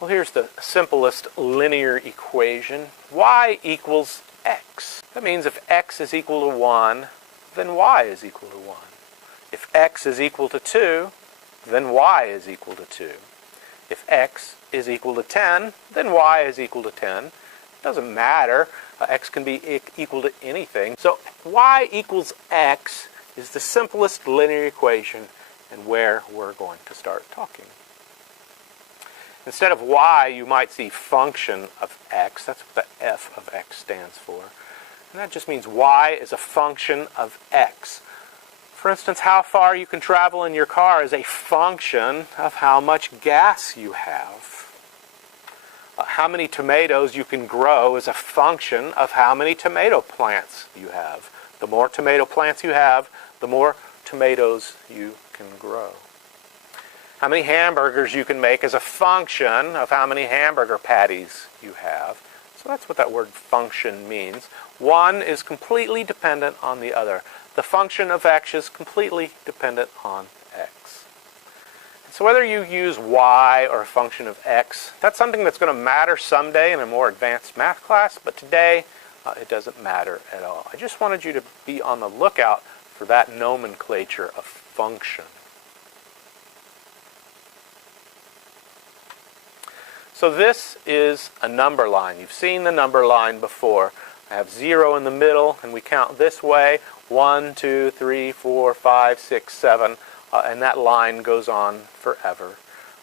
Well, here's the simplest linear equation. Y equals x. That means if x is equal to 1, then y is equal to 1. If x is equal to 2, then y is equal to 2. If x is equal to 10, then y is equal to 10. It doesn't matter. X can be equal to anything. So y equals x is the simplest linear equation and where we're going to start talking. Instead of y, you might see function of x. That's what the f of x stands for. And that just means y is a function of x. For instance, how far you can travel in your car is a function of how much gas you have. How many tomatoes you can grow is a function of how many tomato plants you have. The more tomato plants you have, the more tomatoes you can grow. How many hamburgers you can make is a function of how many hamburger patties you have. So that's what that word function means. One is completely dependent on the other. The function of x is completely dependent on x. So whether you use y or a function of x, that's something that's going to matter someday in a more advanced math class, but today it doesn't matter at all. I just wanted you to be on the lookout for that nomenclature of function. So this is a number line. You've seen the number line before. I have 0 in the middle, and we count this way. 1, 2, 3, 4, 5, 6, 7, and that line goes on forever.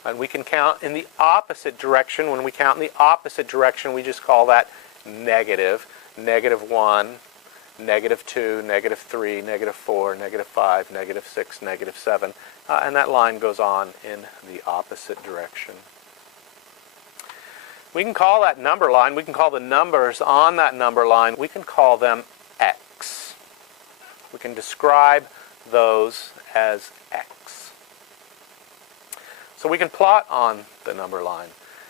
And we can count in the opposite direction. When we count in the opposite direction, we just call that negative. Negative 1, negative 2, negative 3, negative 4, negative 5, negative 6, negative 7. And that line goes on in the opposite direction. We can call that number line, we can call the numbers on that number line, we can call them x. We can describe those as x. So we can plot on the number line.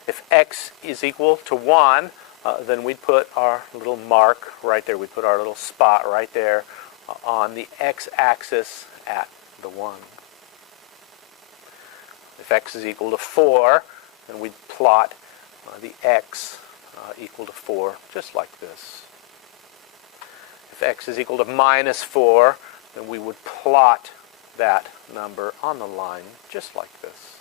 If x is equal to 1, then we'd put our little mark right there. We'd put our little spot right there on the x-axis at the 1. If x is equal to 4, then we'd plot the x equal to 4, just like this. If x is equal to minus 4, then we would plot that number on the line, just like this.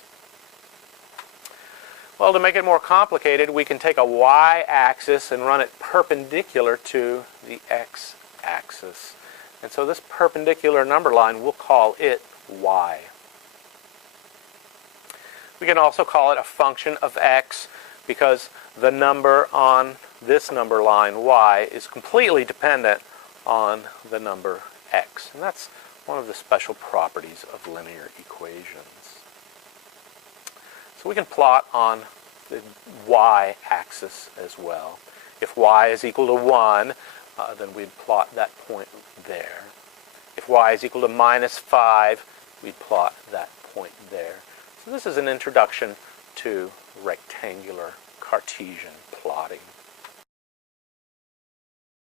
Well, to make it more complicated, we can take a y-axis and run it perpendicular to the x-axis. And so this perpendicular number line, we'll call it y. We can also call it a function of x, because the number on this number line, y, is completely dependent on the number x. And that's one of the special properties of linear equations. So we can plot on the y-axis as well. If y is equal to 1, then we'd plot that point there. If y is equal to minus 5, we'd plot that point there. So this is an introduction to rectangular Cartesian plotting.